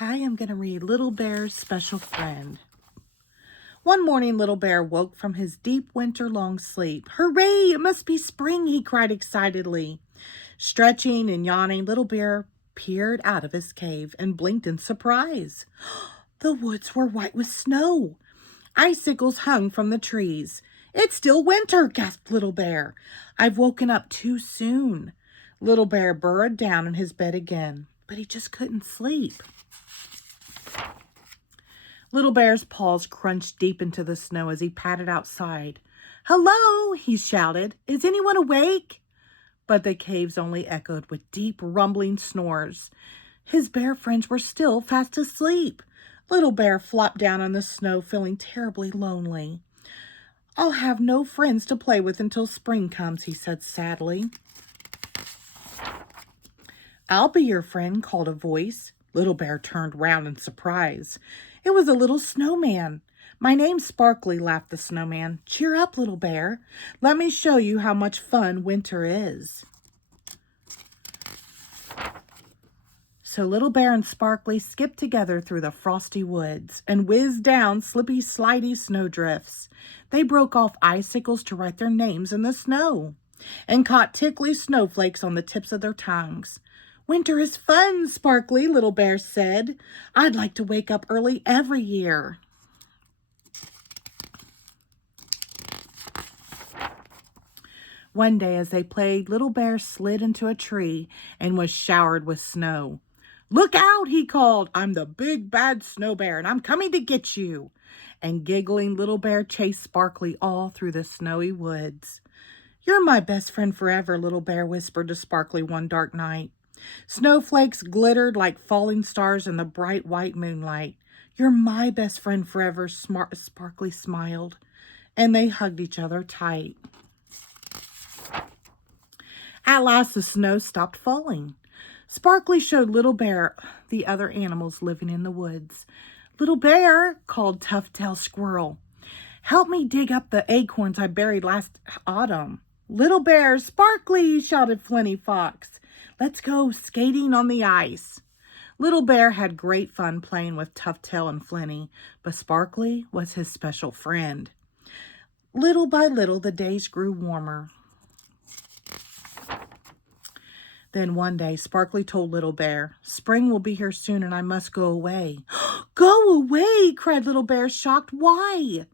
Hi, I'm going to read Little Bear's Special Friend. One morning, Little Bear woke from his deep winter-long sleep. Hooray! It must be spring, he cried excitedly. Stretching and yawning, Little Bear peered out of his cave and blinked in surprise. The woods were white with snow. Icicles hung from the trees. It's still winter, gasped Little Bear. I've woken up too soon. Little Bear burrowed down in his bed again, but he just couldn't sleep. Little Bear's paws crunched deep into the snow as he padded outside. Hello, he shouted. Is anyone awake? But the caves only echoed with deep rumbling snores. His bear friends were still fast asleep. Little Bear flopped down on the snow, feeling terribly lonely. I'll have no friends to play with until spring comes, he said sadly. I'll be your friend, called a voice. Little Bear turned round in surprise. It was a little snowman. My name's Sparkly, laughed the snowman. Cheer up, Little Bear. Let me show you how much fun winter is. So Little Bear and Sparkly skipped together through the frosty woods and whizzed down slippy, slidey snowdrifts. They broke off icicles to write their names in the snow and caught tickly snowflakes on the tips of their tongues. Winter is fun, Sparkly, Little Bear said. I'd like to wake up early every year. One day as they played, Little Bear slid into a tree and was showered with snow. Look out, he called. I'm the big bad snow bear and I'm coming to get you. And giggling, Little Bear chased Sparkly all through the snowy woods. You're my best friend forever, Little Bear whispered to Sparkly one dark night. Snowflakes glittered like falling stars in the bright white moonlight. You're my best friend forever, Sparkly smiled, and they hugged each other tight. At last, the snow stopped falling. Sparkly showed Little Bear the other animals living in the woods. Little Bear, called Tough-Tail Squirrel, help me dig up the acorns I buried last autumn. Little Bear, Sparkly, shouted Flinty Fox. Let's go skating on the ice. Little Bear had great fun playing with Tough-Tail and Flinty, but Sparkly was his special friend. Little by little, the days grew warmer. Then one day, Sparkly told Little Bear, Spring will be here soon and I must go away. Go away, cried Little Bear, shocked. Why?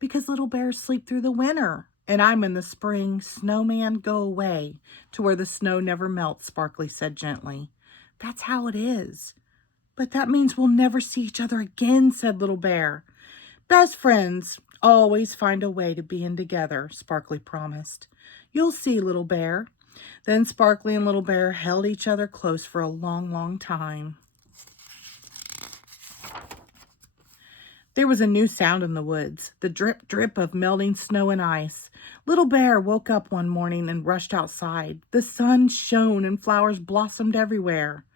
Because little bears sleep through the winter. And I'm in the spring. Snowman, go away to where the snow never melts, Sparkly said gently. That's how it is. But that means we'll never see each other again, said Little Bear. Best friends always find a way to be in together, Sparkly promised. You'll see, Little Bear. Then Sparkly and Little Bear held each other close for a long, long time. There was a new sound in the woods, the drip, drip of melting snow and ice. Little Bear woke up one morning and rushed outside. The sun shone and flowers blossomed everywhere.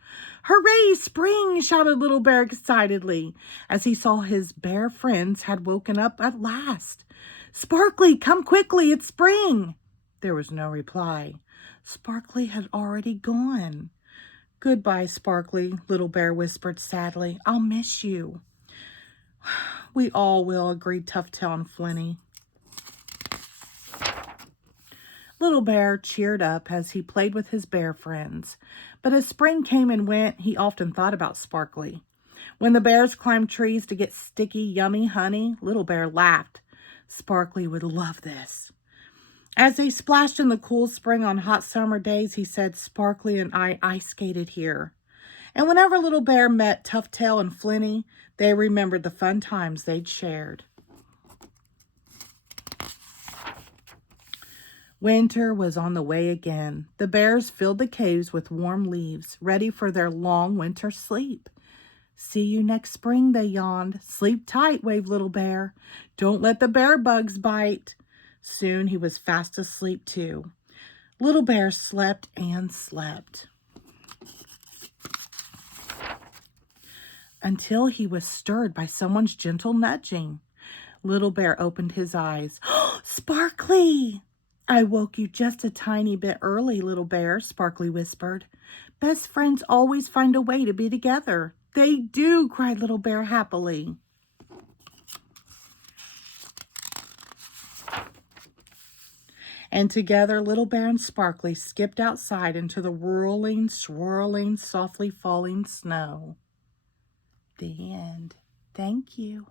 Hooray, spring, shouted Little Bear excitedly as he saw his bear friends had woken up at last. Sparkly, come quickly, it's spring. There was no reply. Sparkly had already gone. Goodbye, Sparkly, Little Bear whispered sadly. I'll miss you. We all will, agreed Tough-Tail and Flinty. Little Bear cheered up as he played with his bear friends. But as spring came and went, he often thought about Sparkly. When the bears climbed trees to get sticky, yummy honey, Little Bear laughed. Sparkly would love this. As they splashed in the cool spring on hot summer days, he said, Sparkly and I ice skated here. And whenever Little Bear met Tough-Tail and Flinty, they remembered the fun times they'd shared. Winter was on the way again. The bears filled the caves with warm leaves, ready for their long winter sleep. See you next spring, they yawned. Sleep tight, waved Little Bear. Don't let the bear bugs bite. Soon he was fast asleep too. Little Bear slept and slept, until he was stirred by someone's gentle nudging. Little Bear opened his eyes. Sparkly! I woke you just a tiny bit early, Little Bear, Sparkly whispered. Best friends always find a way to be together. They do, cried Little Bear happily. And together Little Bear and Sparkly skipped outside into the whirling, swirling, softly falling snow. The end. Thank you.